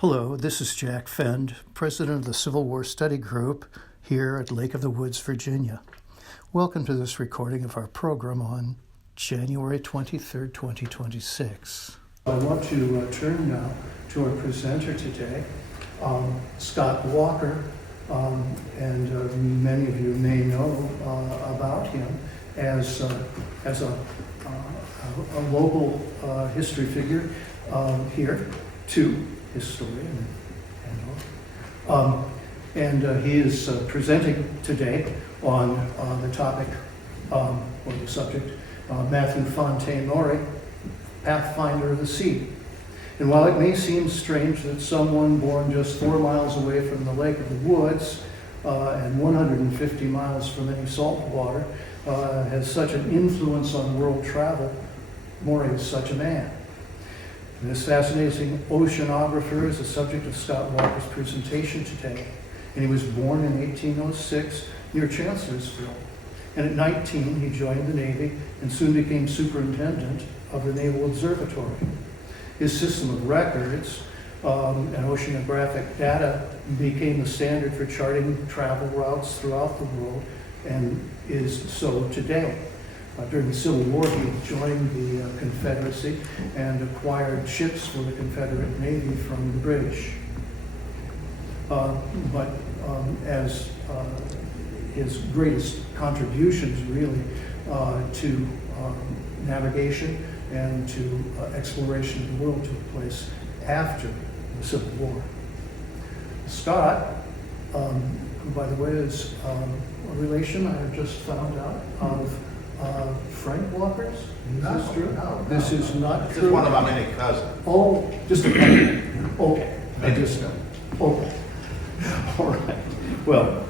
Hello, this is Jack Fend, President of the Civil War Study Group here at Lake of the Woods, Virginia. Welcome to this recording of our program on January 23rd, 2026. I want to turn now to our presenter today, Scott Walker, and many of you may know about him as a local history figure here, too. Historian, and he is presenting today on the topic or the subject, Mathew Fontaine Maury, Pathfinder of the Sea. And while it may seem strange that someone born just 4 miles away from the Lake of the Woods and 150 miles from any salt water has such an influence on world travel, Maury is such a man. This fascinating oceanographer is the subject of Scott Walker's presentation today. And he was born in 1806 near Chancellorsville. And at 19, he joined the Navy and soon became Superintendent of the Naval Observatory. His system of records and oceanographic data became the standard for charting travel routes throughout the world and is so today. During the Civil War, he joined the Confederacy and acquired ships for the Confederate Navy from the British. But as his greatest contributions really to navigation and to exploration of the world took place after the Civil War. Scott, who by the way is a relation, I have just found out, of Frank Walker's? Is this true? No. This is not This true. is one of my many cousins. Oh, just a cousin. Okay. Okay. All right. Well,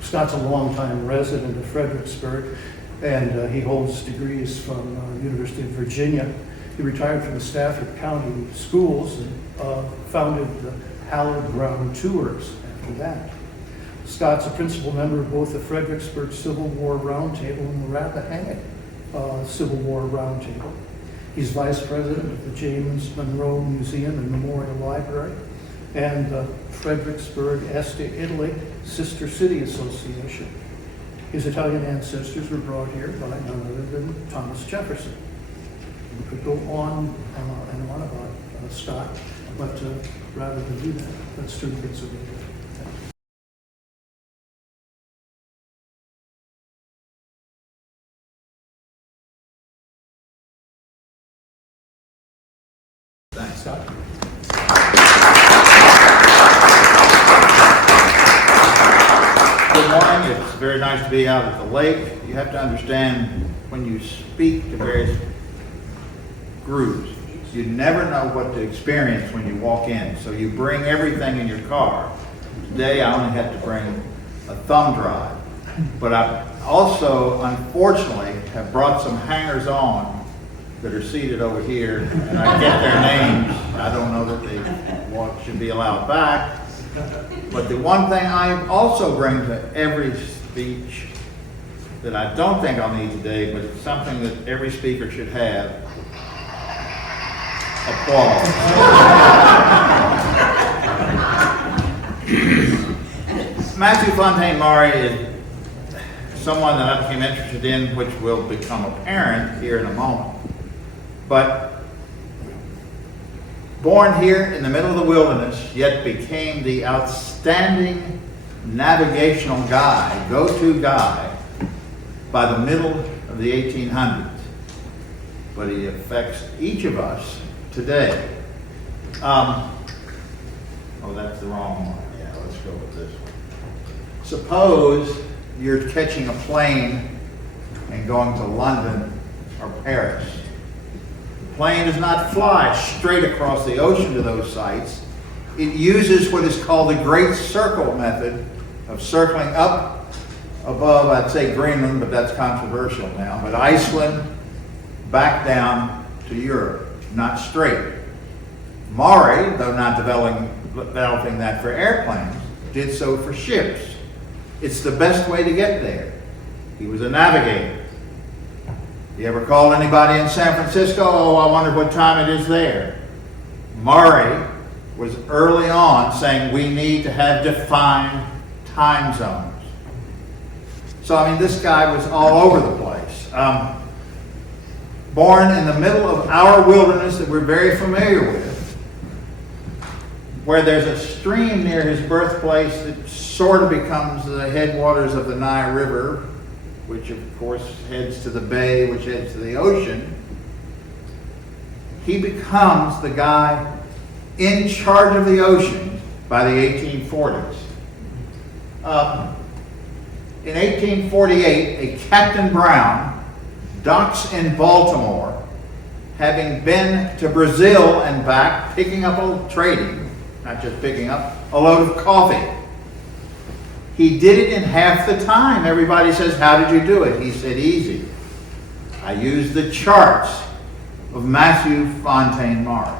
Scott's a longtime resident of Fredericksburg, and he holds degrees from University of Virginia. He retired from the Stafford County Schools and founded the Hallowed Ground Tours after that. Scott's a principal member of both the Fredericksburg Civil War Roundtable and the Rappahannock Civil War Roundtable. He's vice president of the James Monroe Museum and Memorial Library and the Fredericksburg Este Italy Sister City Association. His Italian ancestors were brought here by none other than Thomas Jefferson. We could go on and on about Scott, but rather than do that, let's turn things over to him. Thanks, Scott. Good morning. It's very nice to be out at the lake. You have to understand when you speak to various groups, you never know what to experience when you walk in. So you bring everything in your car. Today I only had to bring a thumb drive. But I also, unfortunately, have brought some hangers-on that are seated over here, and I get their names. I don't know that they should be allowed back. But the one thing I also bring to every speech that I don't think I'll need today, but it's something that every speaker should have: applause. Mathew Fontaine Maury is someone that I became interested in, which will become apparent here in a moment. But born here in the middle of the wilderness, yet became the outstanding navigational guy, go-to guy, by the middle of the 1800s. But he affects each of us today. Oh, that's the wrong one. Yeah, let's go with this one. Suppose you're catching a plane and going to London or Paris. The plane does not fly straight across the ocean to those sites. It uses what is called the Great Circle method of circling up above, I'd say Greenland, but that's controversial now, but Iceland, back down to Europe, not straight. Maury, though not developing that for airplanes, did so for ships. It's the best way to get there. He was a navigator. You ever called anybody in San Francisco? Oh, I wonder what time it is there. Maury was early on saying we need to have defined time zones. So, I mean, this guy was all over the place. Born in the middle of our wilderness that we're very familiar with, where there's a stream near his birthplace that sort of becomes the headwaters of the Nile River, which of course heads to the bay, which heads to the ocean. He becomes the guy in charge of the ocean by the 1840s. In 1848, a Captain Brown docks in Baltimore, having been to Brazil and back, picking up trading, not just picking up, a load of coffee. He did it in half the time. Everybody says, how did you do it? He said, easy. I used the charts of Mathew, Fontaine, Maury.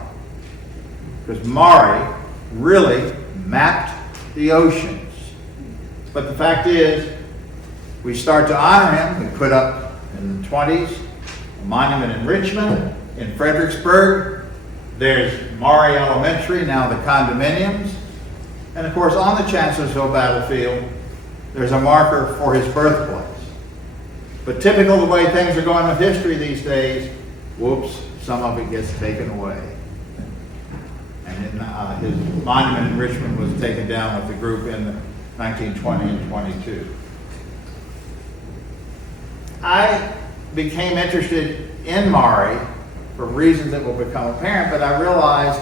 Because Maury really mapped the oceans. But the fact is, we start to honor him. We put up in the 20s a monument in Richmond, in Fredericksburg. There's Maury Elementary, now the condominiums. And of course, on the Chancellorsville battlefield, there's a marker for his birthplace. But typical the way things are going with history these days, whoops, some of it gets taken away. And his monument in Richmond was taken down with the group in 1920 and 22. I became interested in Maury for reasons that will become apparent, but I realized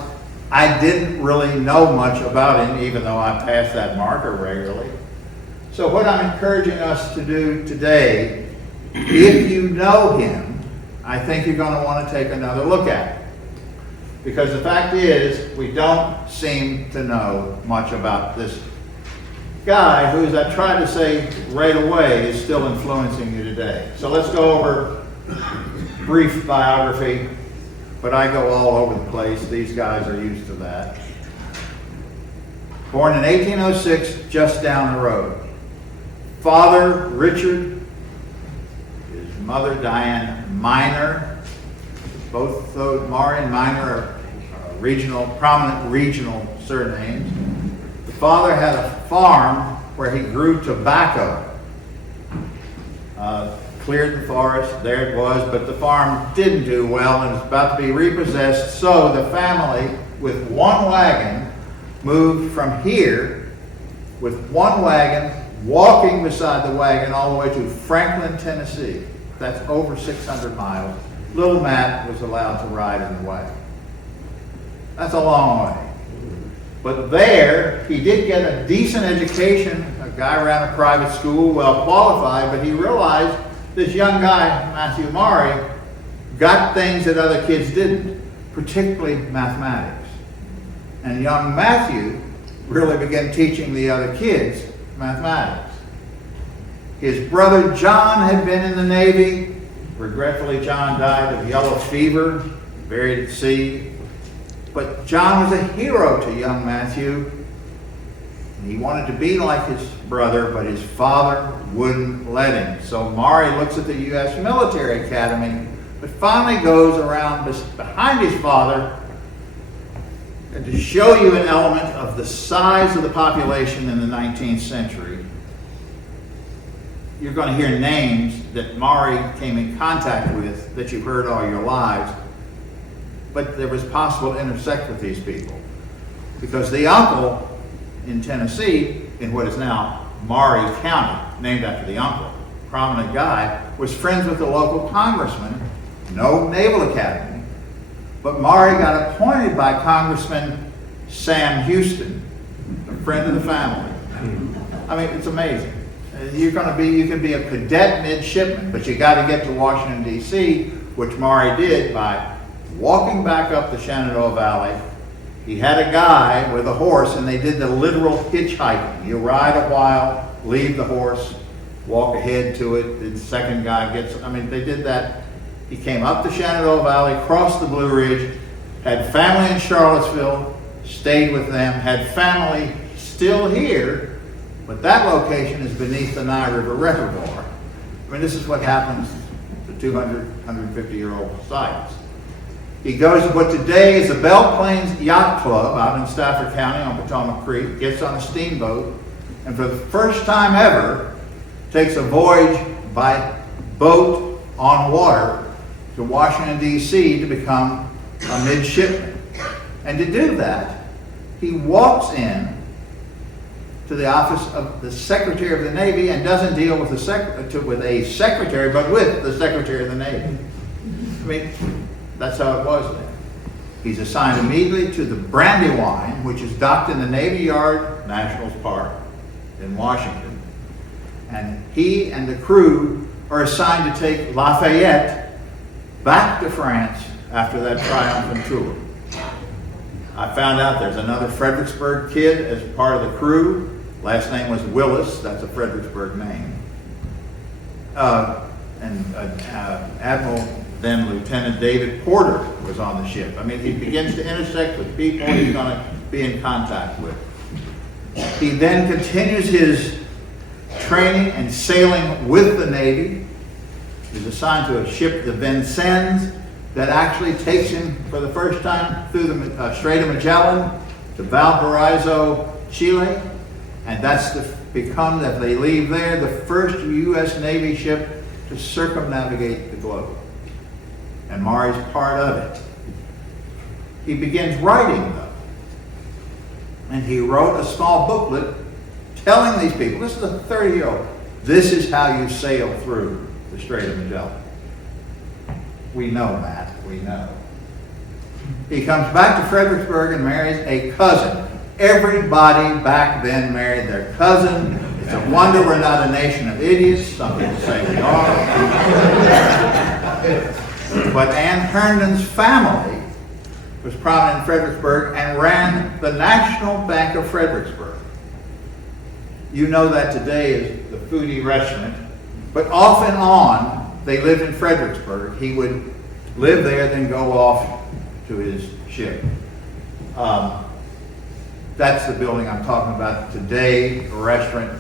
I didn't really know much about him, even though I passed that marker regularly. So what I'm encouraging us to do today, if you know him, I think you're going to want to take another look at it. Because the fact is, we don't seem to know much about this guy who, as I tried to say right away, is still influencing you today. So let's go over brief biography, but I go all over the place. These guys are used to that. Born in 1806, just down the road. Father, Richard. His mother, Diane Minor. Both those, Maury and Minor, are prominent regional surnames. The father had a farm where he grew tobacco. Cleared the forest, there it was, but the farm didn't do well and was about to be repossessed, so the family, with one wagon, moved from here with one wagon, walking beside the wagon all the way to Franklin, Tennessee. That's over 600 miles. Little Matt was allowed to ride in the wagon. That's a long way. But there, he did get a decent education. A guy ran a private school, well qualified, but he realized this young guy, Mathew Maury, got things that other kids didn't, particularly mathematics. And young Mathew really began teaching the other kids mathematics. His brother John had been in the Navy. Regretfully, John died of yellow fever, buried at sea. But John was a hero to young Mathew. He wanted to be like his brother, but his father wouldn't let him. So Maury looks at the U.S. Military Academy, but finally goes around behind his father. And to show you an element of the size of the population in the 19th century, you're going to hear names that Maury came in contact with that you've heard all your lives, but there was possible to intersect with these people. Because the uncle in Tennessee, in what is now Maury County, named after the uncle, prominent guy, was friends with the local congressman, no Naval Academy, but Maury got appointed by Congressman Sam Houston, a friend of the family. I mean, it's amazing. You can be a cadet midshipman, but you got to get to Washington, D.C., which Maury did by walking back up the Shenandoah Valley. He had a guy with a horse, and they did the literal hitchhiking. You ride a while, leave the horse, walk ahead to it, the second guy gets, they did that. He came up the Shenandoah Valley, crossed the Blue Ridge, had family in Charlottesville, stayed with them, had family still here, but that location is beneath the Nile River Reservoir. This is what happens to 200, 150-year-old sites. He goes to what today is the Belle Plains Yacht Club out in Stafford County on Potomac Creek, gets on a steamboat, and for the first time ever, takes a voyage by boat on water to Washington, D.C. to become a midshipman. And to do that, he walks in to the office of the Secretary of the Navy and doesn't deal with a secretary, but with the Secretary of the Navy. I mean, that's how it was then. He's assigned immediately to the Brandywine, which is docked in the Navy Yard National Park in Washington. And he and the crew are assigned to take Lafayette back to France after that triumphant tour. I found out there's another Fredericksburg kid as part of the crew. Last name was Willis. That's a Fredericksburg name. Admiral, then Lieutenant David Porter was on the ship. I mean, he begins to intersect with people he's going to be in contact with. He then continues his training and sailing with the Navy. He's assigned to a ship, the Vincennes, that actually takes him for the first time through the Strait of Magellan to Valparaiso, Chile. And that's becomes, if they leave there, the first U.S. Navy ship to circumnavigate the globe. And Maury's part of it. He begins writing, though. And he wrote a small booklet telling these people, this is a 30-year-old, this is how you sail through the Strait of Magellan. We know, Matt, we know. He comes back to Fredericksburg and marries a cousin. Everybody back then married their cousin. It's a wonder we're not a nation of idiots. Some people say we are. But Anne Herndon's family was prominent in Fredericksburg and ran the National Bank of Fredericksburg. You know that today is the foodie restaurant. But off and on, they lived in Fredericksburg. He would live there, then go off to his ship. That's the building I'm talking about today, a restaurant.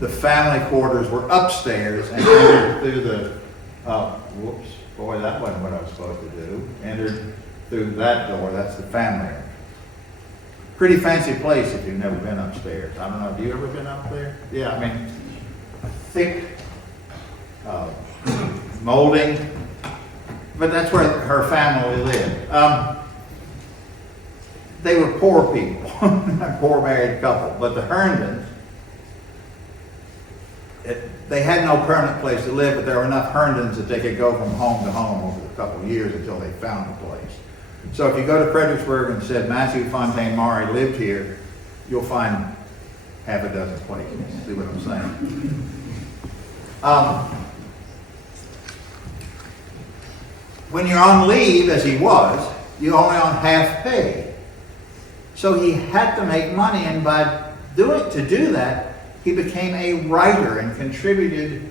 The family quarters were upstairs and entered through the, whoops, boy, that wasn't what I was supposed to do. Entered through that door, that's the family. Pretty fancy place if you've never been upstairs. I don't know, have you ever been up there? Yeah, I mean, thick molding, but that's where her family lived. They were poor people, a poor married couple, but the Herndons, they had no permanent place to live, but there were enough Herndons that they could go from home to home over a couple of years until they found a place. So if you go to Fredericksburg and said Mathew, Fontaine, Maury lived here, you'll find half a dozen places. See what I'm saying? When you're on leave, as he was, you're only on half pay. So he had to make money, and to do that, he became a writer and contributed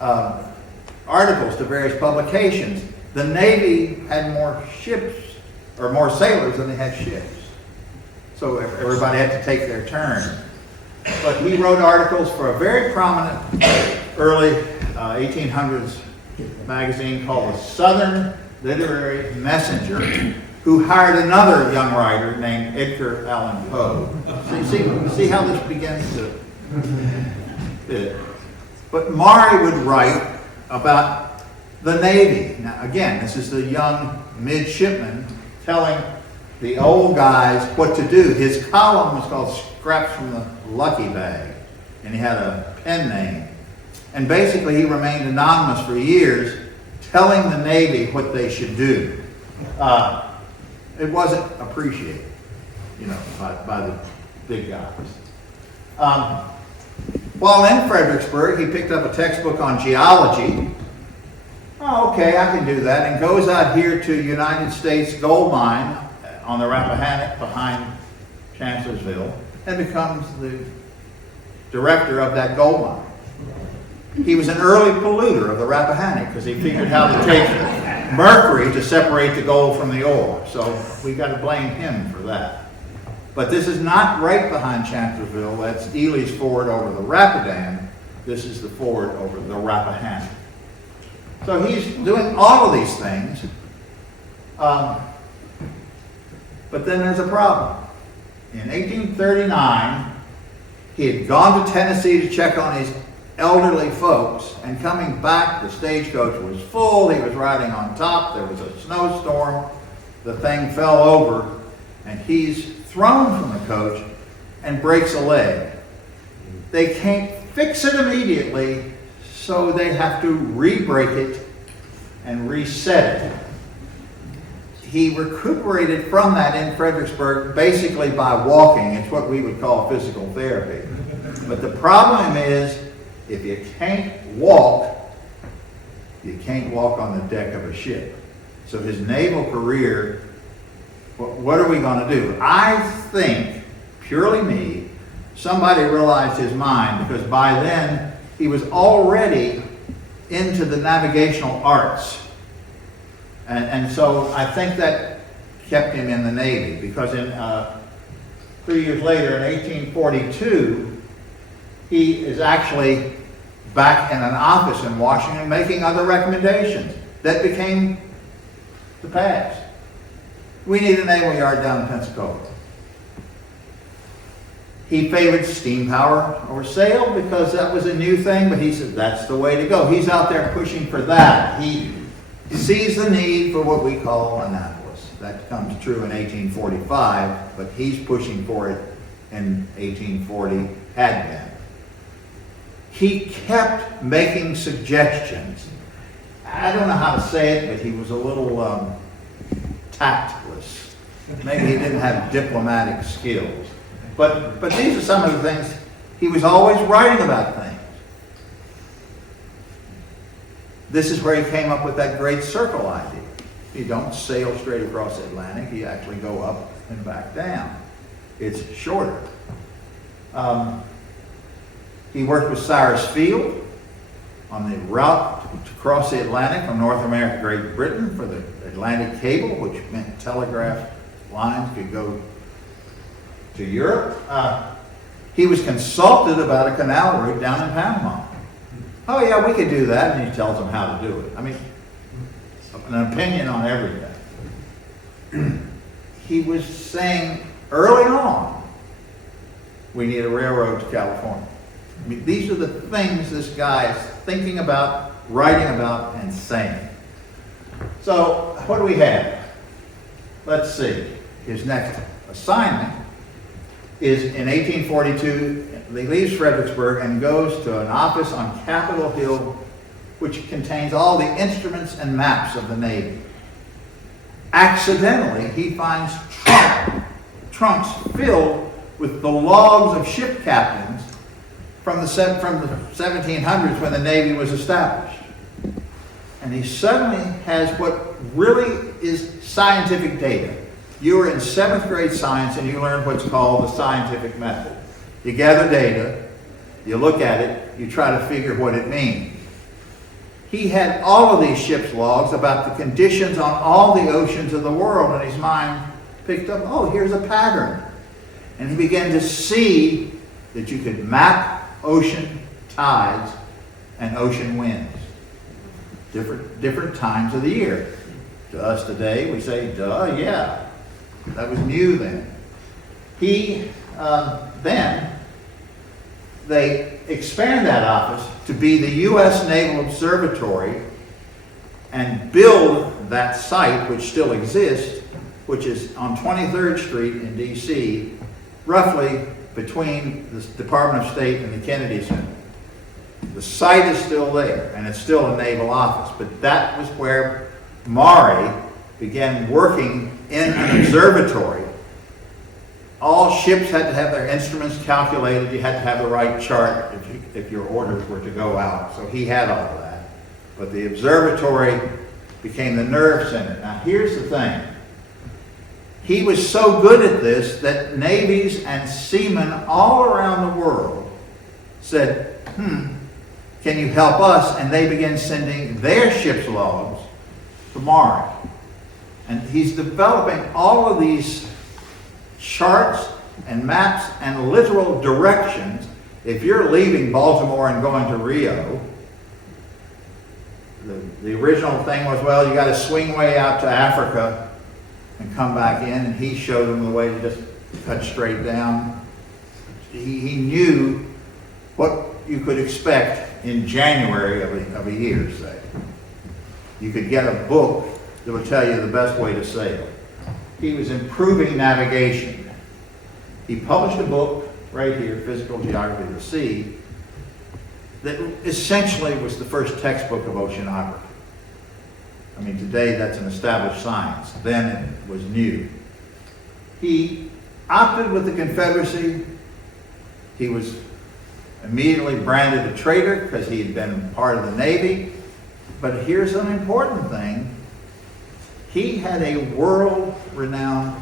articles to various publications. The Navy had more ships, or more sailors than they had ships. So everybody had to take their turn. But he wrote articles for a very prominent early 1800s magazine called the Southern Literary Messenger, who hired another young writer named Edgar Allan Poe. See how this begins to fit. But Maury would write about the Navy. Now again, this is the young midshipman telling the old guys what to do. His column was called Scraps from the Lucky Bag, and he had a pen name. And basically he remained anonymous for years, telling the Navy what they should do. It wasn't appreciated, by the big guys. While in Fredericksburg, he picked up a textbook on geology. Oh, okay, I can do that. And goes out here to United States gold mine on the Rappahannock behind Chancellorsville and becomes the director of that gold mine. He was an early polluter of the Rappahannock because he figured how to take mercury to separate the gold from the ore. So we got to blame him for that. But this is not right behind Chancellorsville. That's Ely's Ford over the Rapidan. This is the ford over the Rappahannock. So he's doing all of these things. But then there's a problem. In 1839, he had gone to Tennessee to check on his elderly folks, and coming back, the stagecoach was full. He was riding on top. There was a snowstorm. The thing fell over, and he's thrown from the coach and breaks a leg. They can't fix it immediately, so they have to re-break it and reset it. He recuperated from that in Fredericksburg basically by walking. It's what we would call physical therapy. But the problem is, if you can't walk on the deck of a ship. So his naval career, what are we going to do? I think, purely me, somebody realized his mind, because by then he was already into the navigational arts. And so I think that kept him in the Navy, because in 3 years later, in 1842, he is actually back in an office in Washington making other recommendations that became the past. We need a naval yard down in Pensacola. He favored steam power over sail because that was a new thing, but he said that's the way to go. He's out there pushing for that. He sees the need for what we call Annapolis. That comes true in 1845, but he's pushing for it in 1840, had been. He kept making suggestions. I don't know how to say it, but he was a little tactless. Maybe he didn't have diplomatic skills. But these are some of the things. He was always writing about things. This is where he came up with that great circle idea. You don't sail straight across the Atlantic. You actually go up and back down. It's shorter. He worked with Cyrus Field on the route to cross the Atlantic from North America to Great Britain for the Atlantic cable, which meant telegraph lines could go to Europe. He was consulted about a canal route down in Panama. Oh yeah, we could do that, and he tells them how to do it. I mean, an opinion on everything. He was saying early on, we need a railroad to California. I mean, these are the things this guy is thinking about, writing about, and saying. So, what do we have? Let's see. His next assignment is in 1842. He leaves Fredericksburg and goes to an office on Capitol Hill, which contains all the instruments and maps of the Navy. Accidentally, he finds trunks filled with the logs of ship captains from the 1700s when the Navy was established. And he suddenly has what really is scientific data. You were in 7th grade science and you learned what's called the scientific method. You gather data, you look at it, you try to figure what it means. He had all of these ship's logs about the conditions on all the oceans of the world, and his mind picked up, oh, here's a pattern. And he began to see that you could map ocean tides and ocean winds. Different times of the year. To us today, we say, duh, yeah. That was new then. They expand that office to be the U.S. Naval Observatory and build that site, which still exists, which is on 23rd Street in D.C., roughly between the Department of State and the Kennedy Center. The site is still there, and it's still a naval office, but that was where Maury began working in an observatory. All ships had to have their instruments calculated. You had to have the right chart if your orders were to go out. So he had all of that. But the observatory became the nerve center. Now here's the thing. He was so good at this that navies and seamen all around the world said, can you help us? And they began sending their ship's logs to Maury. And he's developing all of these charts and maps and literal directions. If you're leaving Baltimore and going to Rio, the original thing was, well, you got to swing way out to Africa and come back in, and he showed them the way to just cut straight down. He knew what you could expect in January of a year, say. You could get a book that would tell you the best way to sail. He was improving navigation. He published a book right here, Physical Geography of the Sea, that essentially was the first textbook of oceanography. I mean, today that's an established science. Then it was new. He opted with the Confederacy. He was immediately branded a traitor because he had been part of the Navy. But here's an important thing. He had a world-renowned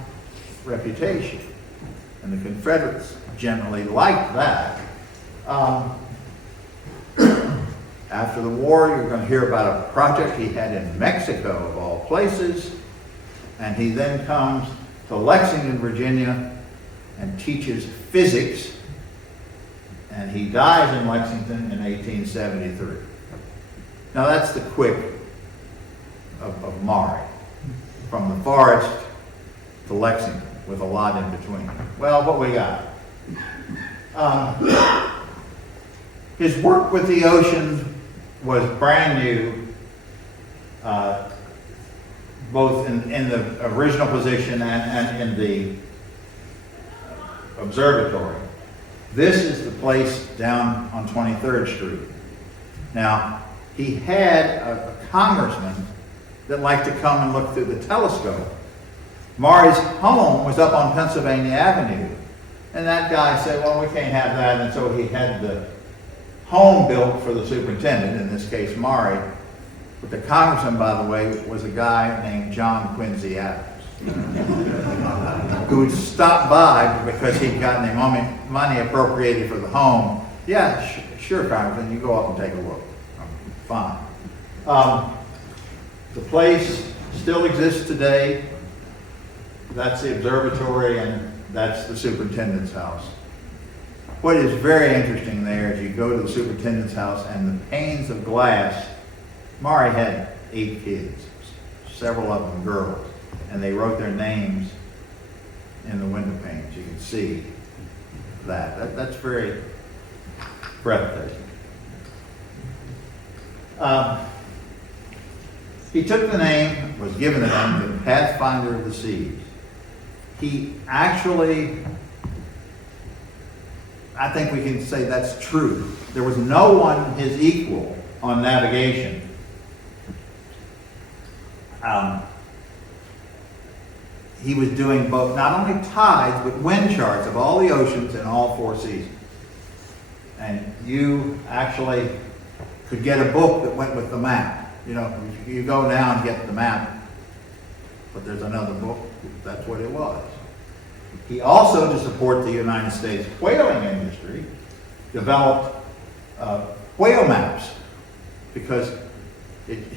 reputation, and the Confederates generally liked that. After the war, you're going to hear about a project he had in Mexico, of all places, and he then comes to Lexington, Virginia, and teaches physics, and he dies in Lexington in 1873. Now that's the quick of Maury, from the forest to Lexington, with a lot in between. Well, what we got? His work with the ocean was brand new, both in the original position and in the observatory. This is the place down on 23rd Street. Now, he had a congressman that liked to come and look through the telescope. Maury's home was up on Pennsylvania Avenue, and that guy said, well, we can't have that, and so he had the home built for the superintendent, in this case Maury. But the congressman, by the way, was a guy named John Quincy Adams, who would stop by because he'd gotten the money appropriated for the home. Yeah, sure, Congressman, you go up and take a look. Fine. The place still exists today. That's the observatory, and that's the superintendent's house. What is very interesting there is you go to the superintendent's house and the panes of glass. Maury had 8 kids, several of them girls, and they wrote their names in the window panes. You can see that. That's very breathtaking. He took the name, was given the name, the Pathfinder of the Seas. He actually, I think we can say that's true. There was no one his equal on navigation. He was doing both, not only tides, but wind charts of all the oceans in all 4 seasons. And you actually could get a book that went with the map. You know, you go now and get the map, but there's another book. That's what it was. He also, to support the United States whaling industry, developed whale maps, because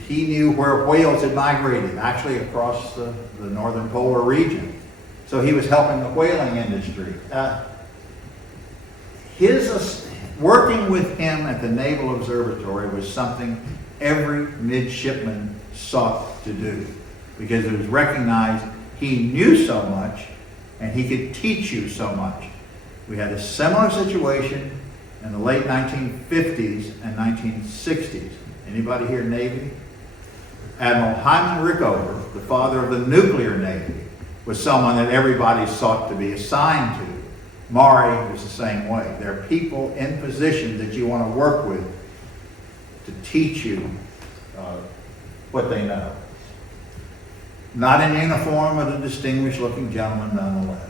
he knew where whales had migrated, actually across the northern polar region. So he was helping the whaling industry. Working with him at the Naval Observatory was something every midshipman sought to do, because it was recognized he knew so much and he could teach you so much. We had a similar situation in the late 1950s and 1960s. Anybody here Navy? Admiral Hyman Rickover, the father of the nuclear Navy, was someone that everybody sought to be assigned to. Maury was the same way. There are people in positions that you want to work with to teach you what they know. Not in uniform, but a distinguished looking gentleman nonetheless.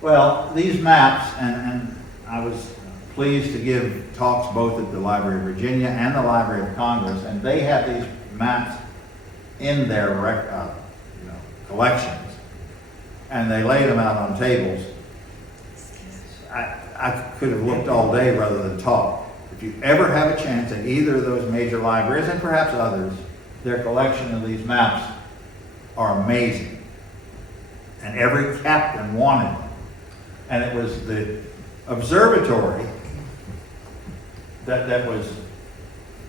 Well, these maps, and I was pleased to give talks both at the Library of Virginia and the Library of Congress, and they have these maps in their collections, and they lay them out on tables. I could have looked all day rather than talk. If you ever have a chance at either of those major libraries, and perhaps others, their collection of these maps are amazing. And every captain wanted them. And it was the observatory that was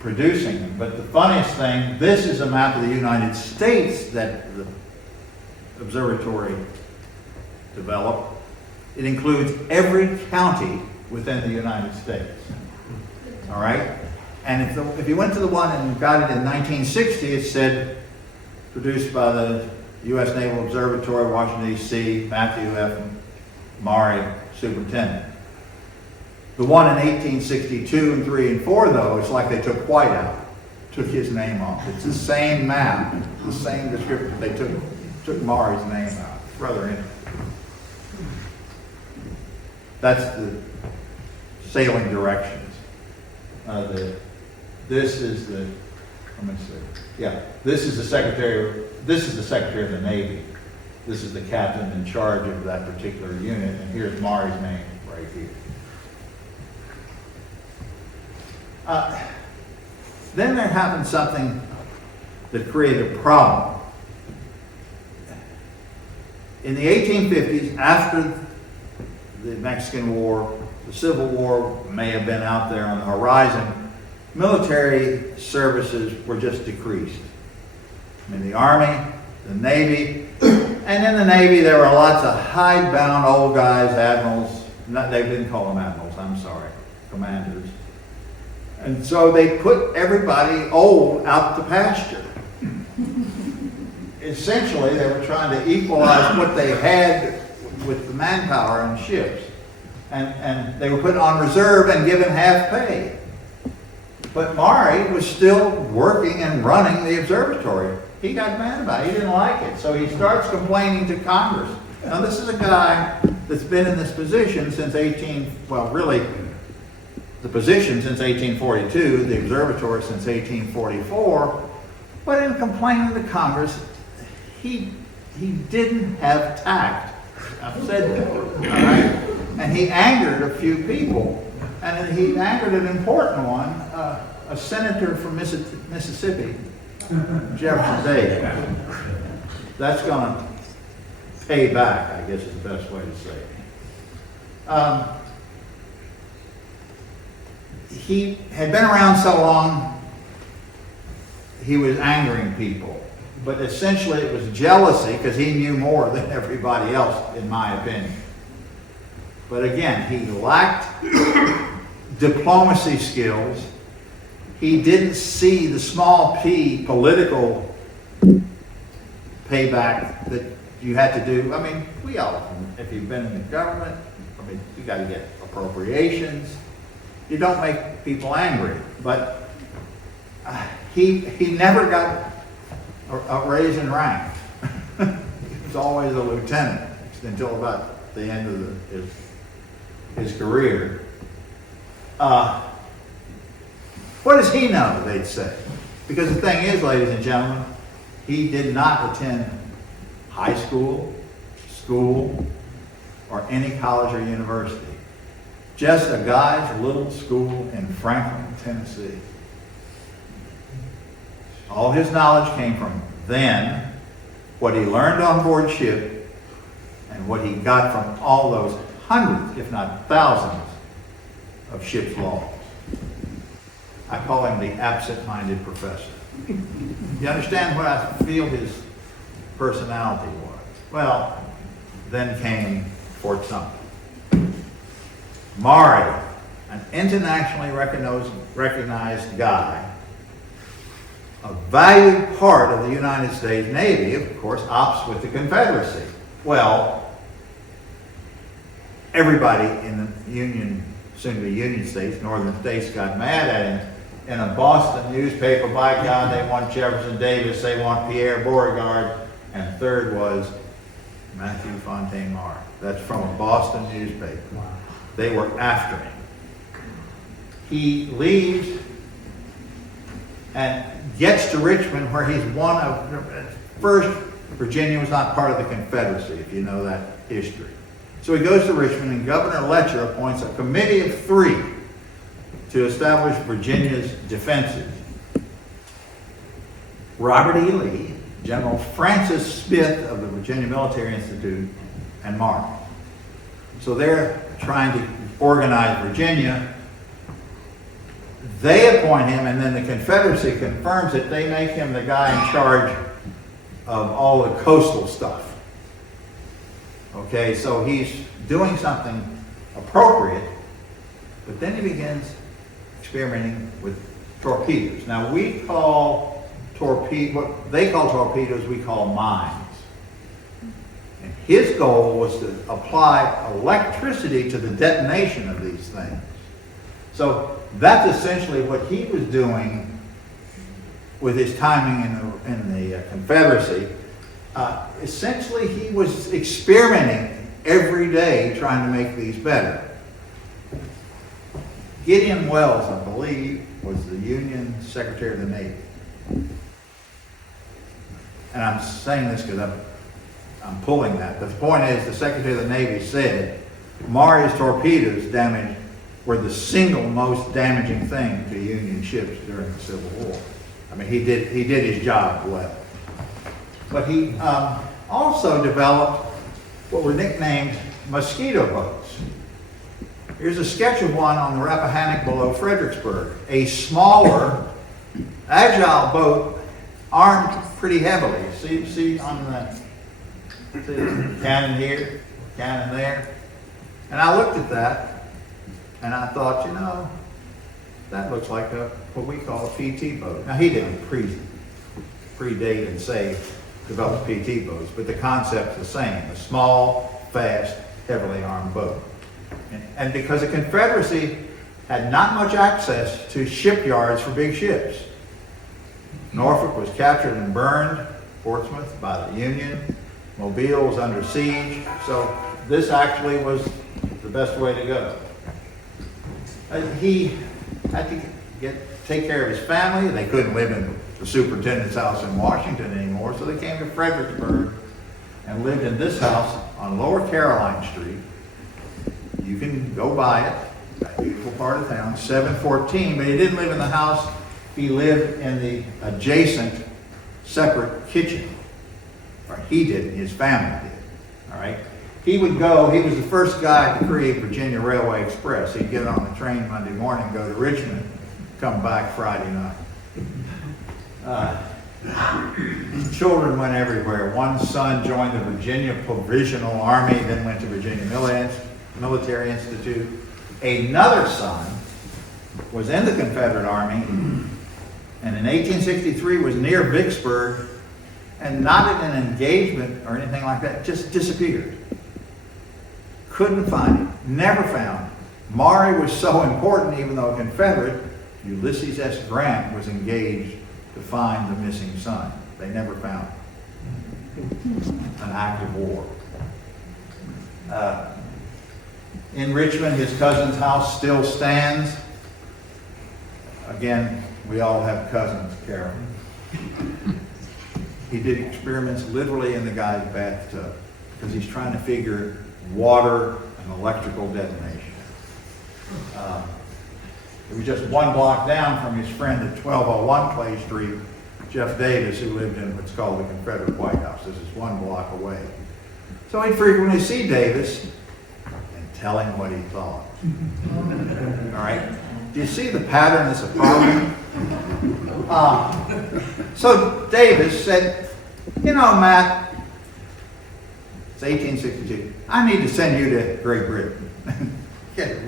producing them. But the funniest thing, this is a map of the United States that the observatory developed. It includes every county within the United States. All right? And if you went to the one and got it in 1960, it said, produced by the U.S. Naval Observatory, Washington, D.C., Mathew F. Maury, Superintendent. The one in 1862 and 3 and 4, though, it's like they took White out, took his name off. It's the same map, the same description. They took Maury's name out. Rather interesting. That's the sailing directions. This is the, let me see. Yeah, this is the Secretary of the Navy. This is the captain in charge of that particular unit, and here's Maury's name right here. Then there happened something that created a problem. In the 1850s, after the Mexican War, the Civil War may have been out there on the horizon, military services were just decreased. In the Army, the Navy, and in the Navy there were lots of hidebound old guys, admirals, they didn't call them admirals, I'm sorry, commanders. And so they put everybody old out to pasture. Essentially, they were trying to equalize what they had with the manpower and ships. And they were put on reserve and given half pay. But Maury was still working and running the observatory. He got mad about it. He didn't like it. So he starts complaining to Congress. Now, this is a guy that's been in this position since the position since 1842, the observatory since 1844. But in complaining to Congress, he didn't have tact. I've said that, all right? And he angered a few people. And he angered an important one, a senator from Mississippi, Jefferson Davis. That's going to pay back, I guess is the best way to say it. He had been around so long, he was angering people. But essentially it was jealousy because he knew more than everybody else, in my opinion. But again, he lacked diplomacy skills. He didn't see the small p political payback that you had to do. I mean, we all, if you've been in the government, I mean, you got to get appropriations. You don't make people angry. But he never got a raise in rank. He was always a lieutenant until about the end of his career. What does he know, they'd say? Because the thing is, ladies and gentlemen, he did not attend high school, or any college or university. Just a guy's little school in Franklin, Tennessee. All his knowledge came from then, what he learned on board ship, and what he got from all those hundreds, if not thousands, of ship's logs. I call him the absent-minded professor. You understand what I feel his personality was? Well, then came Fort Sumter. Maury, an internationally recognized guy, a valued part of the United States Navy, of course, ops with the Confederacy. Well, everybody in the Union, soon-to-be Union states, northern states, got mad at him. In a Boston newspaper, by God, they want Jefferson Davis, they want Pierre Beauregard, and third was Mathew Fontaine Maury. That's from a Boston newspaper. Wow. They were after him. He leaves and gets to Richmond, where he's one of, first, Virginia was not part of the Confederacy, if you know that history. So he goes to Richmond, and Governor Letcher appoints a committee of 3 to establish Virginia's defenses. Robert E. Lee, General Francis Smith of the Virginia Military Institute, and Maury. So they're trying to organize Virginia. They appoint him, and then the Confederacy confirms it. They make him the guy in charge of all the coastal stuff. Okay, so he's doing something appropriate, but then he begins experimenting with torpedoes. Now we call what they call torpedoes, we call mines. And his goal was to apply electricity to the detonation of these things. So that's essentially what he was doing with his timing in the Confederacy. Essentially, he was experimenting every day trying to make these better. Gideon Welles, I believe, was the Union Secretary of the Navy. And I'm saying this because I'm pulling that. But the point is, the Secretary of the Navy said Maury's torpedoes were the single most damaging thing to Union ships during the Civil War. I mean, he did his job well. But he also developed what were nicknamed mosquito boats. Here's a sketch of one on the Rappahannock below Fredericksburg. A smaller, agile boat armed pretty heavily. See on the cannon here, cannon there. And I looked at that and I thought, you know, that looks like what we call a PT boat. Now he didn't predate and say develop PT boats, but the concept's the same. A small, fast, heavily armed boat. And because the Confederacy had not much access to shipyards for big ships. Norfolk was captured and burned, Portsmouth by the Union. Mobile was under siege. So this actually was the best way to go. He had to take care of his family. They couldn't live in the superintendent's house in Washington anymore, so they came to Fredericksburg and lived in this house on Lower Caroline Street. You can go by it, that beautiful part of town, 714, but he didn't live in the house. He lived in the adjacent separate kitchen. Or he didn't, his family did, all right? He was the first guy to create Virginia Railway Express. He'd get on the train Monday morning, go to Richmond, come back Friday night. His children went everywhere. One son joined the Virginia Provisional Army, then went to Virginia Military Institute. Another son was in the Confederate Army, and in 1863 was near Vicksburg, and not in an engagement or anything like that, just disappeared. Couldn't find him, never found him. Maury was so important, even though a Confederate, Ulysses S. Grant was engaged to find the missing son. They never found him. An act of war. In Richmond, his cousin's house still stands. Again, we all have cousins, Carol. He did experiments literally in the guy's bathtub because he's trying to figure water and electrical detonation. It was just one block down from his friend at 1201 Clay Street, Jeff Davis, who lived in what's called the Confederate White House. This is one block away. So he'd frequently see Davis and tell him what he thought. All right? Do you see the pattern that's a problem? So Davis said, you know, Matt, it's 1862. I need to send you to Great Britain.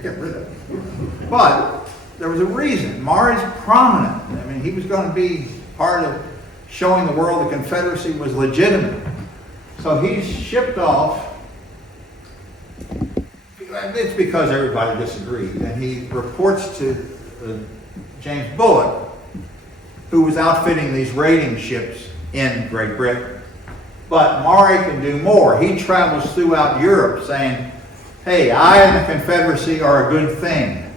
get rid of it. But there was a reason. Maury's prominent. I mean, he was going to be part of showing the world the Confederacy was legitimate. So he's shipped off. It's because everybody disagreed. And he reports to James Bullock, who was outfitting these raiding ships in Great Britain. But Maury can do more. He travels throughout Europe saying, hey, I and the Confederacy are a good thing.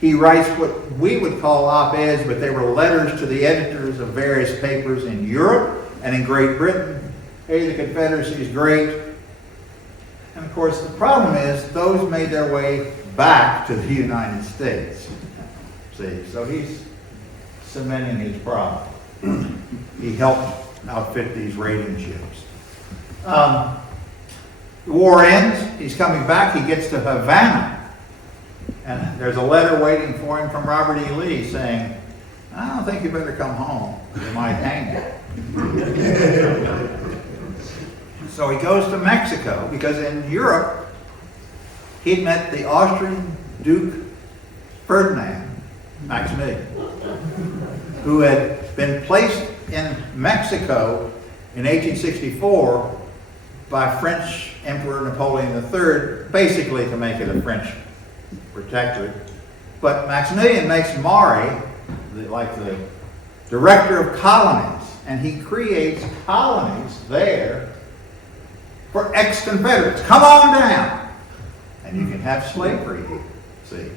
He writes what we would call op-eds, but they were letters to the editors of various papers in Europe and in Great Britain. Hey, the Confederacy is great. And of course, the problem is those made their way back to the United States. See, so he's cementing his problem. He helped outfit these raiding ships. The war ends. He's coming back. He gets to Havana. And there's a letter waiting for him from Robert E. Lee saying, I don't think you better come home. They might hang you. So he goes to Mexico because in Europe, he'd met the Austrian Duke Ferdinand Maximilian, who had been placed in Mexico in 1864 by French Emperor Napoleon III, basically to make it a French protectorate. But Maximilian makes Maury like the director of colonies, and he creates colonies there for ex-Confederates. Come on down, and you can have slavery here. See,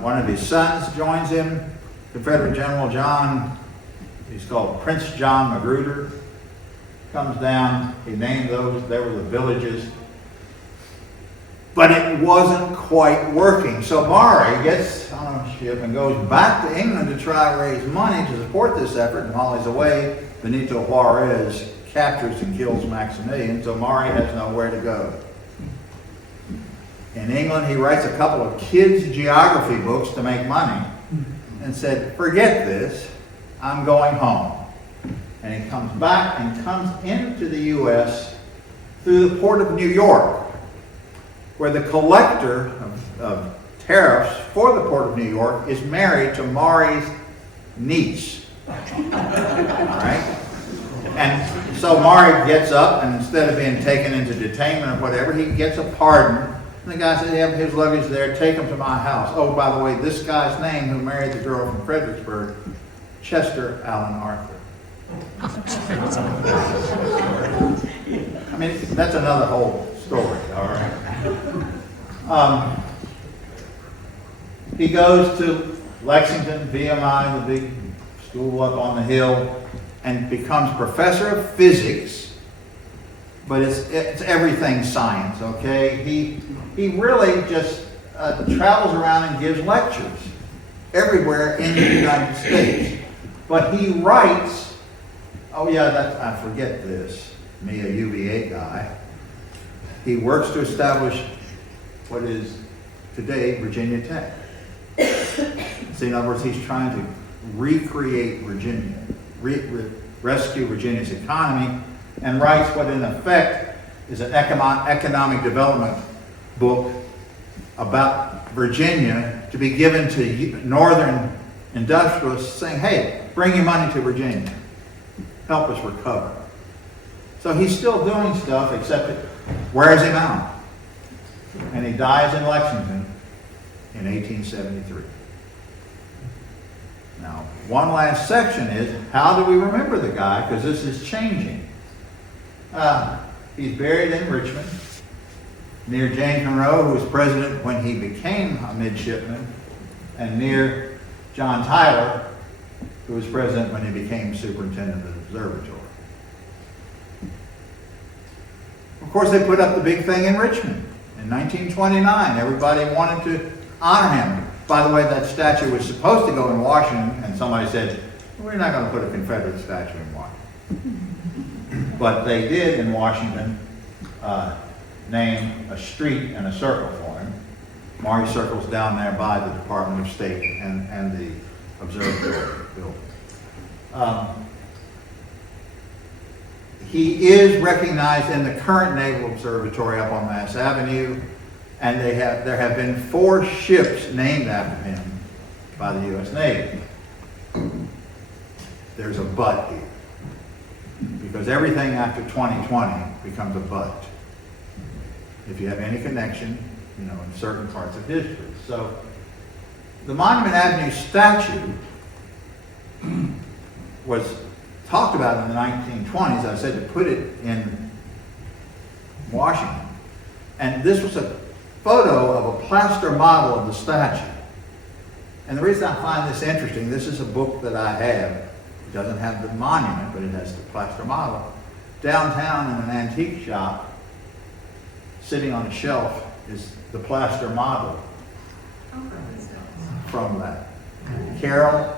one of his sons joins him, Confederate General John. He's called Prince John Magruder. Comes down. He named those. There were the villages. But it wasn't quite working. So Maury gets on a ship and goes back to England to try to raise money to support this effort. And while he's away, Benito Juarez captures and kills Maximilian. So Maury has nowhere to go. In England, he writes a couple of kids' geography books to make money and said, forget this, I'm going home. And he comes back and comes into the U.S. through the port of New York, where the collector of tariffs for the port of New York is married to Maury's niece. All right? And so Maury gets up, and instead of being taken into detainment or whatever, he gets a pardon. And the guy says, you have his luggage there, take him to my house. Oh, by the way, this guy's name who married the girl from Fredericksburg, Chester Allen Arthur. I mean, that's another whole story, all right? He goes to Lexington, VMI, the big school up on the hill, and becomes professor of physics, but it's everything science, okay? He really just travels around and gives lectures everywhere in the United States. But he writes, oh yeah, I forget this, me a UVA guy. He works to establish what is today Virginia Tech. See, in other words, he's trying to recreate Virginia, rescue Virginia's economy, and writes what in effect is an economic development book about Virginia to be given to northern industrialists saying, hey, bring your money to Virginia. Help us recover. So he's still doing stuff, except it wears him out. And he dies in Lexington in 1873. Now, one last section is, how do we remember the guy? Because this is changing. He's buried in Richmond, near James Monroe, who was president when he became a midshipman, and near John Tyler, who was president when he became superintendent of the observatory. Of course, they put up the big thing in Richmond in 1929. Everybody wanted to honor him. By the way, that statue was supposed to go in Washington, and somebody said, we're not going to put a Confederate statue in Washington. But they did in Washington name a street and a circle for him. Maury Circle's down there by the Department of State and the observatory building. He is recognized in the current Naval Observatory up on Mass Avenue, and there have been 4 ships named after him by the U.S. Navy. There's a but here, because everything after 2020 becomes a but, if you have any connection, in certain parts of history. So the Monument Avenue statue was talked about in the 1920s. I said to put it in Washington. And this was a photo of a plaster model of the statue. And the reason I find this interesting, this is a book that I have. It doesn't have the monument, but it has the plaster model. Downtown in an antique shop, sitting on a shelf, is the plaster model from that. Carol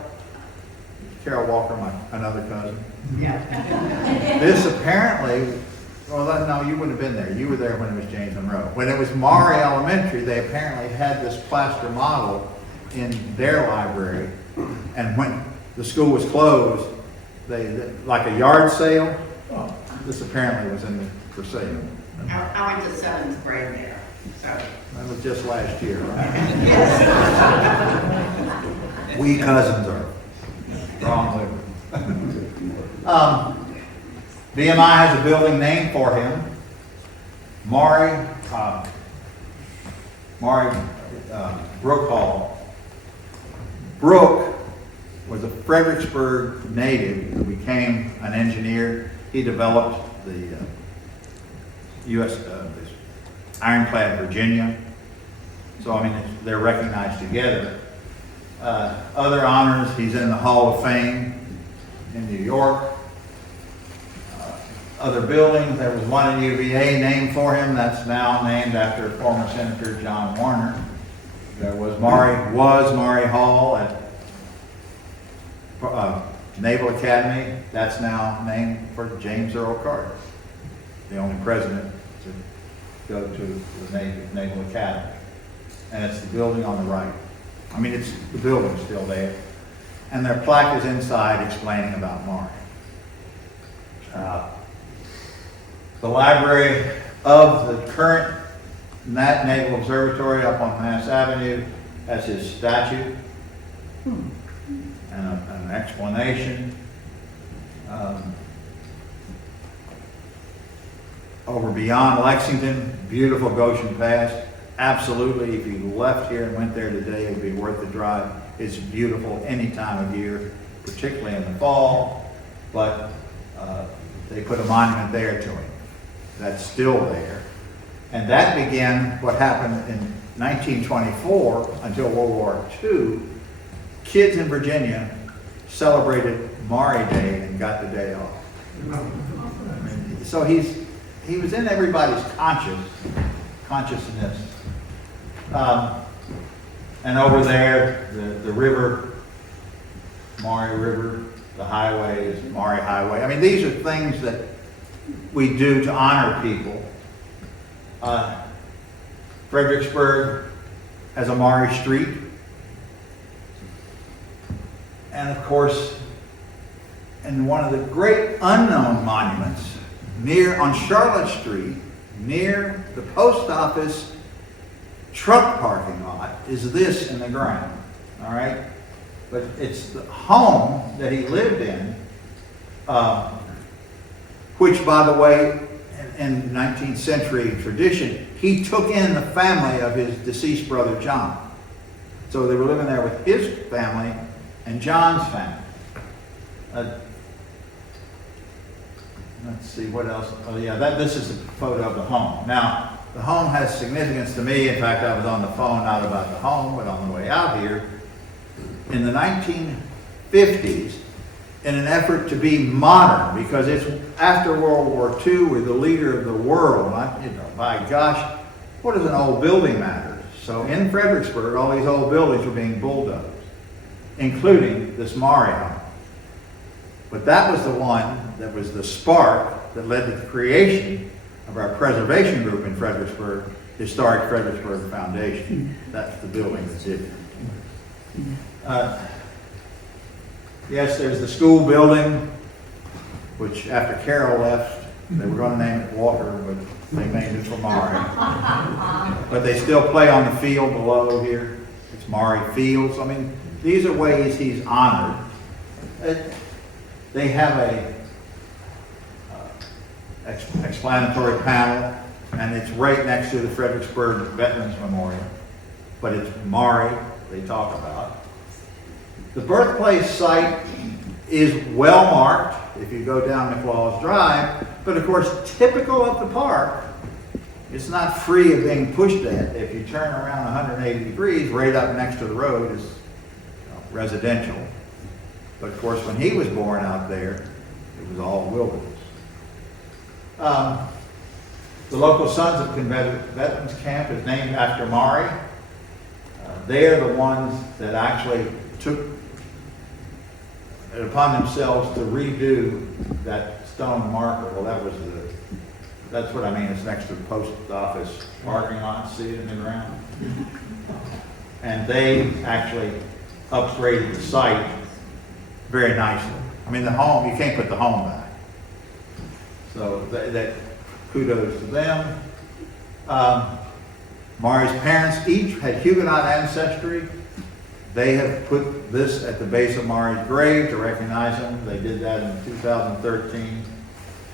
Walker, another cousin. Yeah. This apparently Well, no, you wouldn't have been there. You were there when it was James Monroe. When it was Maury Elementary, they apparently had this plaster model in their library. And when the school was closed, like a yard sale, this apparently was for sale. I went to 7th grade there, so. That was just last year, right? Yes. We cousins are wrong. BMI has a building named for him. Maury Brook Hall. Brook was a Fredericksburg native who became an engineer. He developed the U.S. Ironclad Virginia. So, I mean, they're recognized together. Other honors, he's in the Hall of Fame in New York. Other buildings, there was one at UVA named for him. That's now named after former Senator John Warner. There was Maury Hall at Naval Academy. That's now named for James Earl Carter, the only president to go to the Naval Academy. And it's the building on the right. I mean, the building's still there. And their plaque is inside explaining about Maury. The library of the current Naval Observatory up on Mass Avenue has his statue and an explanation. Over beyond Lexington, beautiful Goshen Pass. Absolutely, if you left here and went there today, it would be worth the drive. It's beautiful any time of year, particularly in the fall, but they put a monument there to him. That's still there. And that began what happened in 1924 until World War II. Kids in Virginia celebrated Maury Day and got the day off. I mean, so he was in everybody's consciousness. And over there, the river, Maury River, the highway is Maury Highway. I mean, these are things that we do to honor people. Fredericksburg has a Maury Street. And of course, in one of the great unknown monuments on Charlotte Street, near the post office truck parking lot, is this in the ground. All right? But it's the home that he lived in, which, by the way, in 19th century tradition, he took in the family of his deceased brother John. So they were living there with his family and John's family. Let's see, what else? Oh yeah, this is a photo of the home. Now, the home has significance to me. In fact, I was on the phone not about the home, but on the way out here. In the 1950s, in an effort to be modern, because it's after World War II, we're the leader of the world. By gosh, what does an old building matter? So in Fredericksburg, all these old buildings were being bulldozed, including this Maury home. But that was the one that was the spark that led to the creation of our preservation group in Fredericksburg, Historic Fredericksburg Foundation. That's the building that did it. Yes, there's the school building, which after Carol left, they were going to name it Walker, but they named it for Maury. But they still play on the field below here. It's Maury Fields. I mean, these are ways he's honored. They have a explanatory panel, and it's right next to the Fredericksburg Veterans Memorial. But it's Maury they talk about. The birthplace site is well marked if you go down McLaws Drive, but of course, typical of the park, it's not free of being pushed at. If you turn around 180 degrees, right up next to the road is residential. But of course, when he was born out there, it was all wilderness. The local Sons of Confederate Veterans Camp is named after Maury. They're the ones that actually took it upon themselves to redo that stone marker. Well, that was That's what I mean, it's next to the post office parking lot, see it in the ground? And they actually upgraded the site very nicely. I mean, the home, you can't put the home back. So that kudos to them. Maury's parents each had Huguenot ancestry. They have put this at the base of Maury's grave to recognize him. They did that in 2013.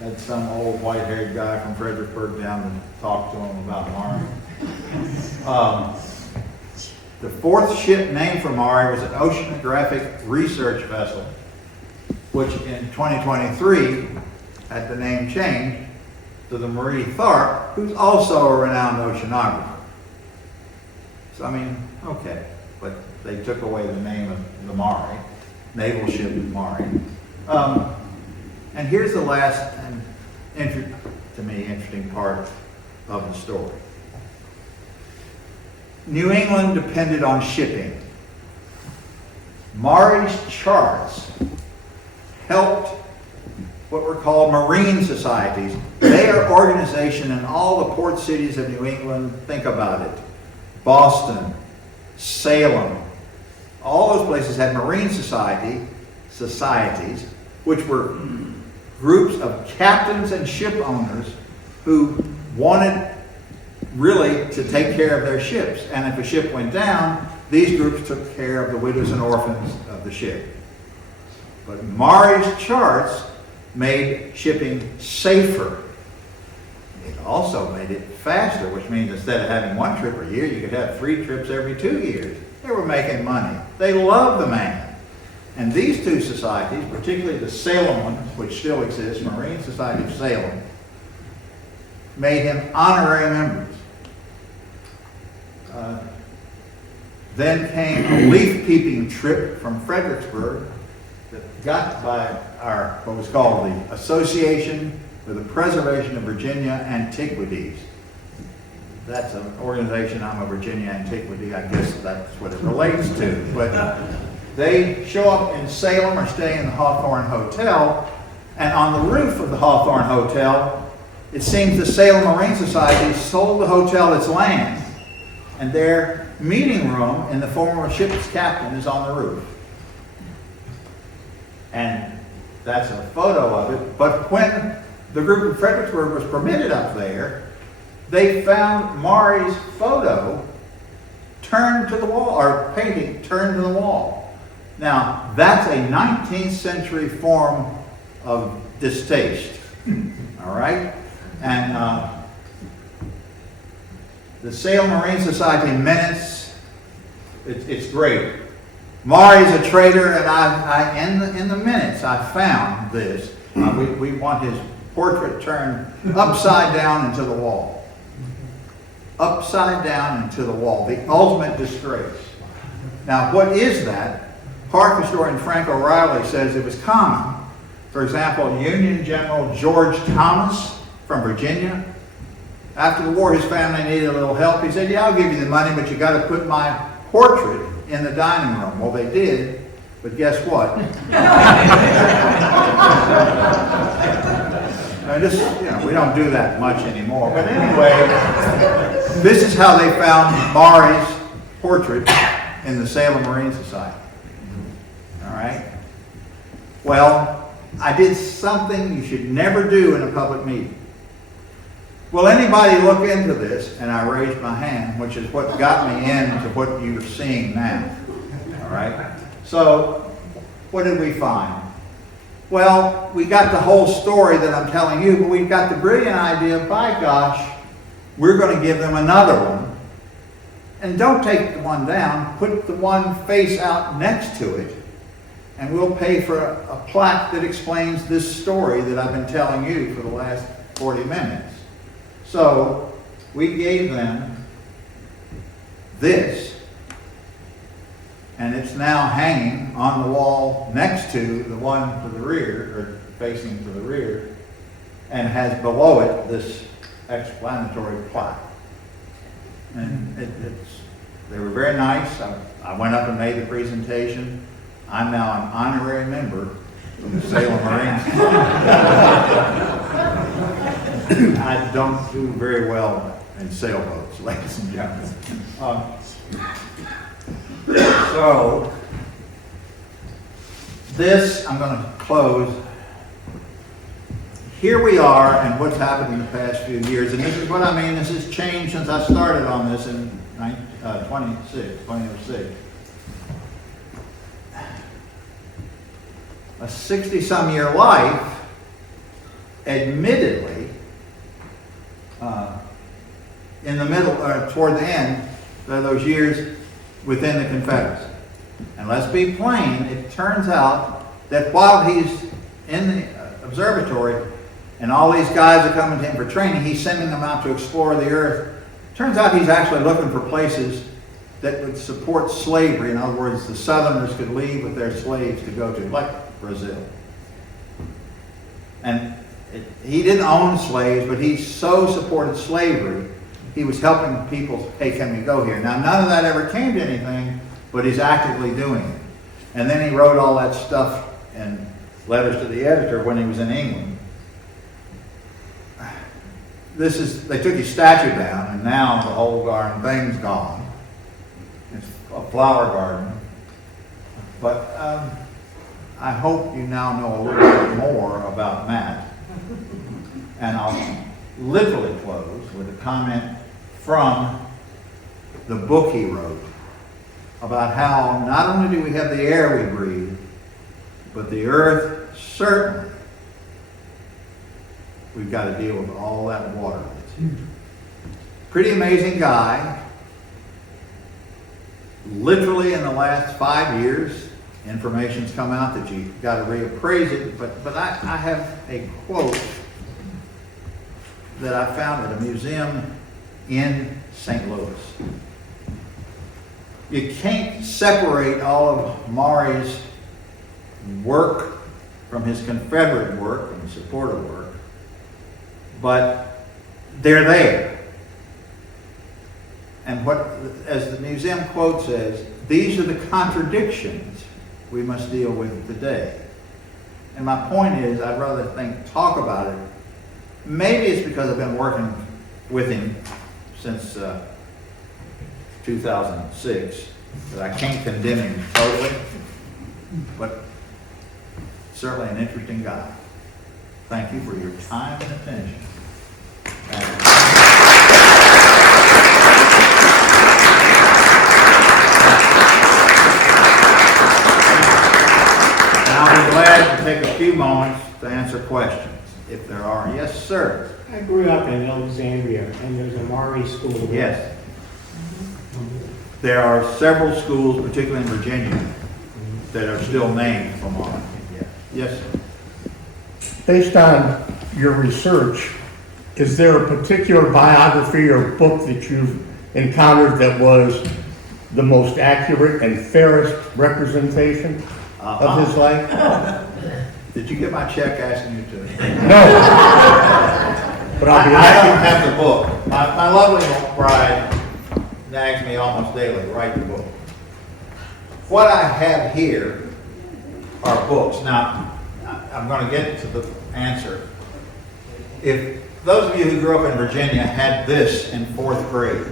Had some old white-haired guy from Fredericksburg down to talk to him about Maury. The fourth ship named for Maury was an oceanographic research vessel, which in 2023 had the name changed to the Marie Tharp, who's also a renowned oceanographer. So, I mean, okay, but they took away the name of the Maury, naval ship Maury. And here's the last and to me interesting part of the story. New England depended on shipping. Maury's charts helped what were called marine societies. They are organization in all the port cities of New England. Think about it. Boston, Salem, all those places had marine societies, which were groups of captains and ship owners who wanted really to take care of their ships. And if a ship went down, these groups took care of the widows and orphans of the ship. But Maury's charts made shipping safer. It also made it faster, which means instead of having one trip a year, you could have 3 trips every 2 years. They were making money. They loved the man. And these two societies, particularly the Salem one, which still exists, Marine Society of Salem, made him honorary members. Then came a leaf-peeping trip from Fredericksburg that got by our, what was called the Association for the Preservation of Virginia Antiquities. That's an organization, I'm a Virginia antiquity, I guess that's what it relates to. But they show up in Salem or stay in the Hawthorne Hotel, and on the roof of the Hawthorne Hotel, it seems the Salem Marine Society sold the hotel its land, and their meeting room in the form of a ship's captain is on the roof. And that's a photo of it. But when the group in Fredericksburg was permitted up there, they found Maury's photo turned to the wall, or painting turned to the wall. Now, that's a 19th century form of distaste, all right? And the Salem Marine Society minutes, it's great. Maury's a traitor, and in the minutes I found this. We want his portrait turned upside down into the wall. Upside down into the wall. The ultimate disgrace. Now, what is that? Park historian Frank O'Reilly says it was common. For example, Union General George Thomas from Virginia, after the war, his family needed a little help. He said, yeah, I'll give you the money, but you got to put my portrait in the dining room. Well, they did, but guess what? We don't do that much anymore. But anyway, this is how they found Maury's portrait in the Salem Marine Society. All right? Well, I did something you should never do in a public meeting. Will anybody look into this? And I raised my hand, which is what got me into what you're seeing now. All right? So, what did we find? Well, we got the whole story that I'm telling you, but we've got the brilliant idea, by gosh, we're going to give them another one. And don't take the one down, put the one face out next to it, and we'll pay for a plaque that explains this story that I've been telling you for the last 40 minutes. So, we gave them this, and it's now hanging on the wall next to the one to the rear, or facing to the rear, and has below it this explanatory plaque. And they were very nice. I went up and made the presentation. I'm now an honorary member of the Salem Marine Society. I don't do very well in sailboats, ladies and gentlemen. So, this, I'm going to close. Here we are, and what's happened in the past few years, and this is what I mean, this has changed since I started on this in 2006. A 60-some-year life, admittedly, in the middle, or toward the end of those years within the Confederacy. And let's be plain, it turns out that while he's in the observatory and all these guys are coming to him for training, he's sending them out to explore the earth. Turns out he's actually looking for places that would support slavery. In other words, the Southerners could leave with their slaves to go to, like Brazil. And he didn't own slaves, but he so supported slavery, he was helping people, hey, can we go here? Now, none of that ever came to anything, but he's actively doing it. And then he wrote all that stuff in letters to the editor when he was in England. They took his statue down, and now the whole darn thing's gone. It's a flower garden. But I hope you now know a little bit more about Matt. And I'll literally close with a comment from the book he wrote about how not only do we have the air we breathe, but the earth, certainly, we've got to deal with all that water that's here. Pretty amazing guy. Literally in the last 5 years, information's come out that you've got to reappraise it, but I have a quote that I found at a museum in St. Louis. You can't separate all of Maury's work from his Confederate work and supporter work, but they're there. And what, as the museum quote says, these are the contradictions we must deal with today. And my point is, I'd rather talk about it. Maybe it's because I've been working with him since 2006, that I can't condemn him totally, but certainly an interesting guy. Thank you for your time and attention. And I'll be glad to take a few moments to answer questions, if there are. Yes, sir. I grew up in Alexandria, and there's a Maury school there. Yes. There are several schools, particularly in Virginia, that are still named for Maury. Yes, sir. Based on your research, is there a particular biography or book that you've encountered that was the most accurate and fairest representation of his life? Did you get my check asking you to? No. But I'll be I happy. don't have the book. My lovely bride nags me almost daily, write the book. What I have here are books. Now, I'm going to get to the answer. If those of you who grew up in Virginia had this in 4th grade,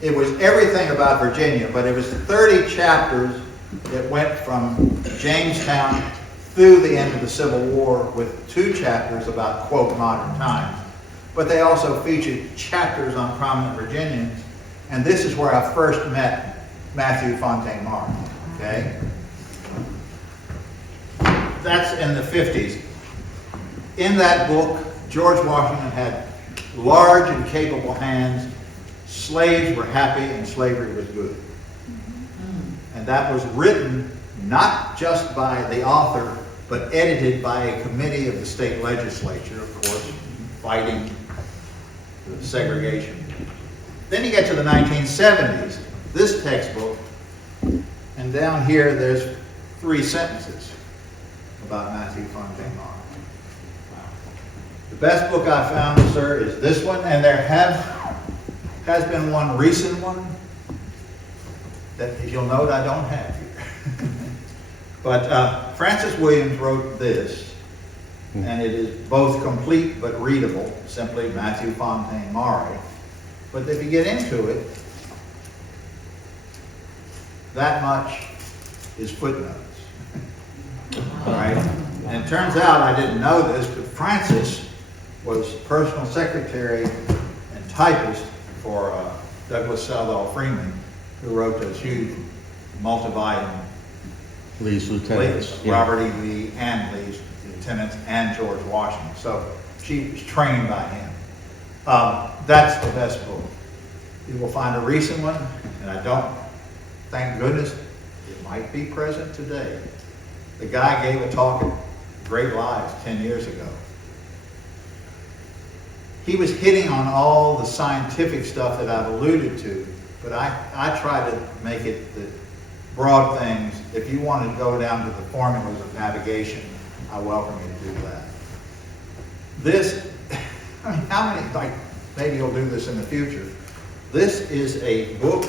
it was everything about Virginia, but it was 30 chapters that went from Jamestown through the end of the Civil War, with 2 chapters about, quote, modern times. But they also featured chapters on prominent Virginians, and this is where I first met Mathew Fontaine Maury, okay? That's in the 50s. In that book, George Washington had large and capable hands. Slaves were happy and slavery was good. And that was written not just by the author, but edited by a committee of the state legislature, of course, fighting the segregation. Then you get to the 1970s, this textbook, and down here there's 3 sentences about Mathew Fontaine Maury. The best book I found, sir, is this one, and there has been one recent one that, if you'll note, I don't have here. But Francis Williams wrote this, and it is both complete but readable, simply Mathew, Fontaine, Maury. But if you get into it, that much is footnotes. All right? And it turns out, I didn't know this, but Francis was personal secretary and typist for Douglas Southall Freeman, who wrote those huge multi-volume Lee's lieutenants. Yeah. Robert E. Lee and Lee's lieutenants and George Washington. So she was trained by him. That's the best book. You will find a recent one, and I don't, thank goodness, it might be present today. The guy gave a talk at Great Lives 10 years ago. He was hitting on all the scientific stuff that I've alluded to, but I try to make it the broad things. If you want to go down to the formulas of navigation, I welcome you to do that. This, I mean, how many, like, maybe you'll do this in the future. This is a book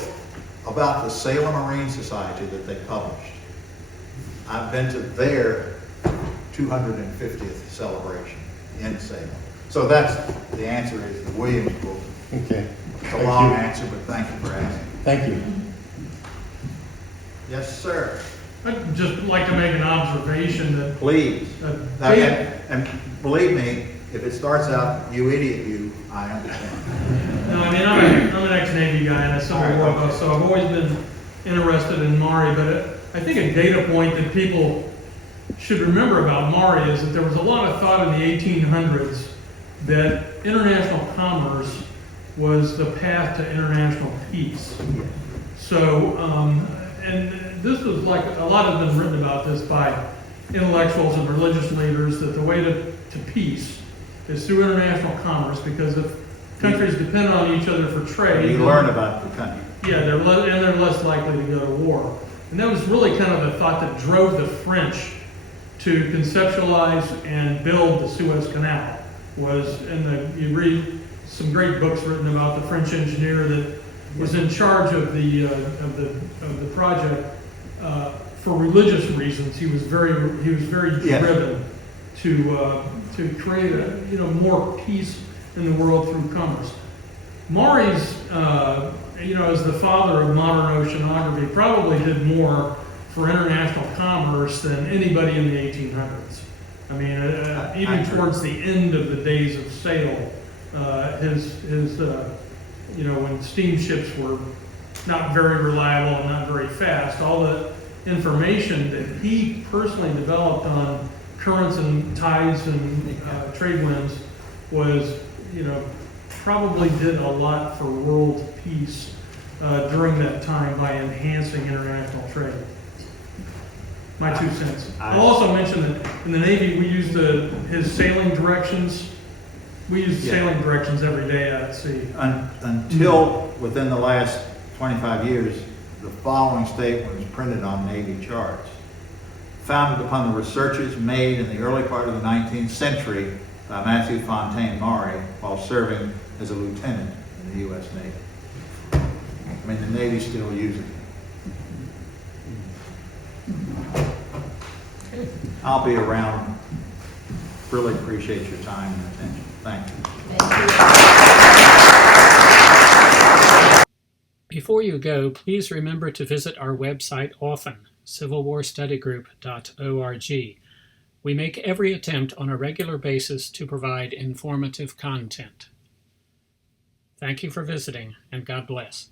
about the Salem Marine Society that they published. I've been to their 250th celebration in Salem. So that's, the answer is the Williams book. Okay. It's a long answer, but thank you for asking. Thank you. Yes, sir. I'd just like to make an observation that Please. Dave- And believe me, if it starts out, you idiot, you, I understand. no, I mean, I'm an ex-Navy guy and a Civil War All right, buff, so I've always been interested in Maury, but I think a data point that people should remember about Maury is that there was a lot of thought in the 1800s that international commerce was the path to international peace. So, and this was like, a lot has been written about this by intellectuals and religious leaders, that the way to peace is through international commerce, because if countries depend on each other for trade. You learn about the country. Yeah, they're less likely to go to war. And that was really kind of the thought that drove the French to conceptualize and build the Suez Canal. You read some great books written about the French engineer that was in charge of the project for religious reasons. He was very Yes. driven to create more peace in the world through commerce. Maury's as the father of modern oceanography, probably did more for international commerce than anybody in the 1800s. I mean, even towards the end of the days of sail, when steamships were not very reliable and not very fast, all the information that he personally developed on currents and tides and trade winds was, probably did a lot for world peace during that time by enhancing international trade. My 2 cents. I'll also mention that in the Navy we use his sailing directions. We use sailing directions every day out at sea. Until within the last 25 years, the following statement was printed on Navy charts. Founded upon the researches made in the early part of the 19th century by Mathew Fontaine Maury while serving as a lieutenant in the U.S. Navy. I mean, the Navy still uses it. I'll be around. Really appreciate your time and attention. Thank you. Before you go, please remember to visit our website often, civilwarstudygroup.org. We make every attempt on a regular basis to provide informative content. Thank you for visiting, and God bless.